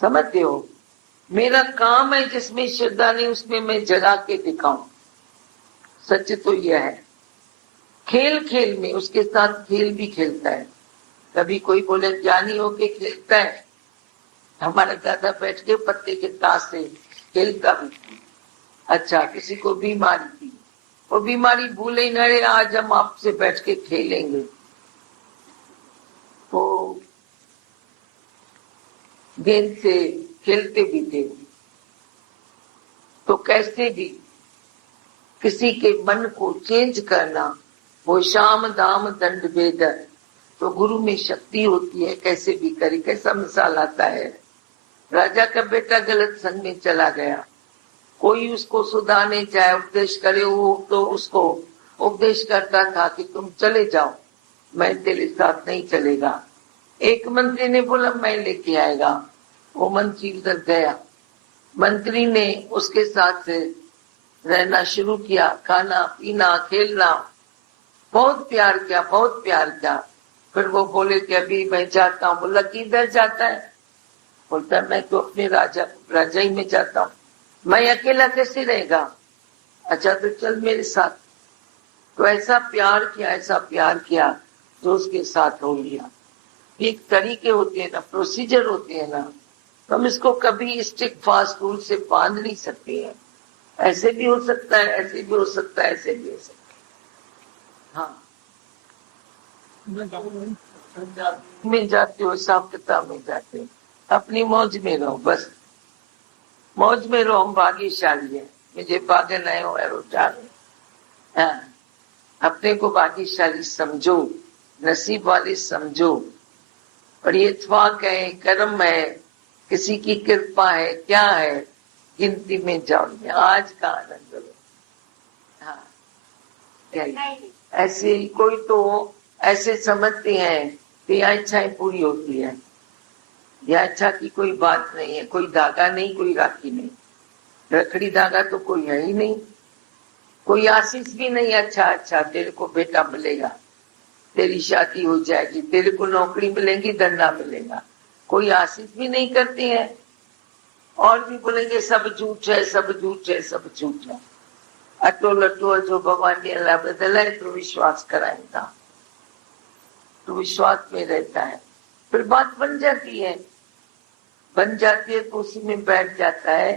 समझते हो? मेरा काम है जिसमें श्रद्धा नहीं उसमें मैं जगा के दिखाऊं। सच तो यह है। खेल खेल में उसके साथ खेल भी खेलता है। कभी कोई बोले ज्ञानी होके खेलता है, हमारा दादा बैठ के पत्ते के ताश से खेलता भी। अच्छा, किसी को बीमारी थी, वो बीमारी भूले ही न रहे, आज हम आपसे बैठ के खेलेंगे। वो गेंद से खेलते भी थे। तो कैसे भी किसी के मन को चेंज करना, वो शाम दाम दंड भेद, तो गुरु में शक्ति होती है। कैसे भी करे। कैसा मिसाल आता है, राजा का बेटा गलत संग में चला गया, कोई उसको सुधारने चाहे, उपदेश करे, वो तो उसको उपदेश करता था कि तुम चले जाओ, मैं तेरे साथ नहीं चलेगा। एक मंत्री ने बोला मैं लेके आएगा, वो मंत्री उधर गया। मंत्री ने उसके साथ रहना शुरू किया, खाना पीना खेलना, बहुत प्यार किया, बहुत प्यार किया। फिर वो बोले कि अभी मैं जाता हूँ। बोला किधर जाता है? बोलता मैं तो अपने राजाई में जाता हूँ। मैं अकेला कैसे रहेगा? अच्छा तो चल मेरे साथ। तो ऐसा प्यार किया, ऐसा प्यार किया, तो उसके साथ हो लिया। एक तरीके होते हैं ना, प्रोसीजर होते हैं ना, हम इसको कभी स्टिक फास्ट रूल से बांध नहीं सकते हैं। ऐसे भी हो सकता है, ऐसे भी हो सकता है, ऐसे भी हो सकता है। हाँ, में जाते हो, हिसाब किताब में जाते हो, अपनी मौज में रहो, बस मौज में रहो। हम भाग्यशाली है, मुझे भाग्य नए हो एरोटार। हाँ, अपने को भाग्यशाली समझो, नसीब वाले समझो। और ये थवाक है, कर्म है, किसी की कृपा है, क्या है, गिनती में जाओ, आज का आनंद लो। हाँ, ऐसे कोई तो ऐसे समझते हैं कि यह इच्छाएं पूरी होती है। यह इच्छा की कोई बात नहीं है, कोई धागा नहीं, कोई राखी नहीं, रखड़ी धागा तो कोई है ही नहीं, कोई आशीष भी नहीं। अच्छा अच्छा तेरे को बेटा मिलेगा, तेरी शादी हो जाएगी, तेरे को नौकरी मिलेगी, धंधा मिलेगा, कोई आशीष भी नहीं करते हैं। और भी बोलेंगे सब झूठ है, सब झूठ है, सब झूठ है। अटो लटो जो भगवान ने अल्लाह बदला है तो विश्वास कराएगा, तो विश्वास में रहता है। फिर बात बन जाती है, बन जाती है तो उसी में बैठ जाता है।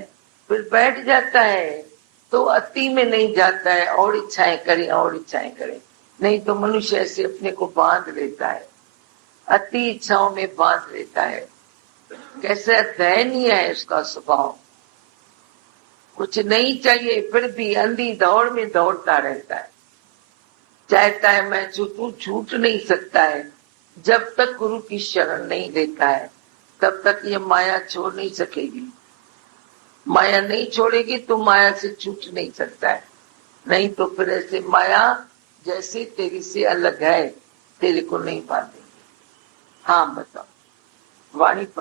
फिर बैठ जाता है तो अति में नहीं जाता है, और इच्छाएं करे, और इच्छाएं करे। नहीं तो मनुष्य ऐसे अपने को बांध लेता है, अति इच्छाओं में बांध लेता है। कैसे दयनीय है उसका स्वभाव, कुछ नहीं चाहिए फिर भी अंधी दौड़ में दौड़ता रहता है। चाहता है मैं छूटूं, छूट नहीं सकता है। जब तक गुरु की शरण नहीं लेता है तब तक ये माया छोड़ नहीं सकेगी। माया नहीं छोड़ेगी तो माया से छूट नहीं सकता है। नहीं तो फिर ऐसे माया जैसे तेरी से अलग है, तेरे को नहीं बांधेगी। हाँ बताओ, वाणी पर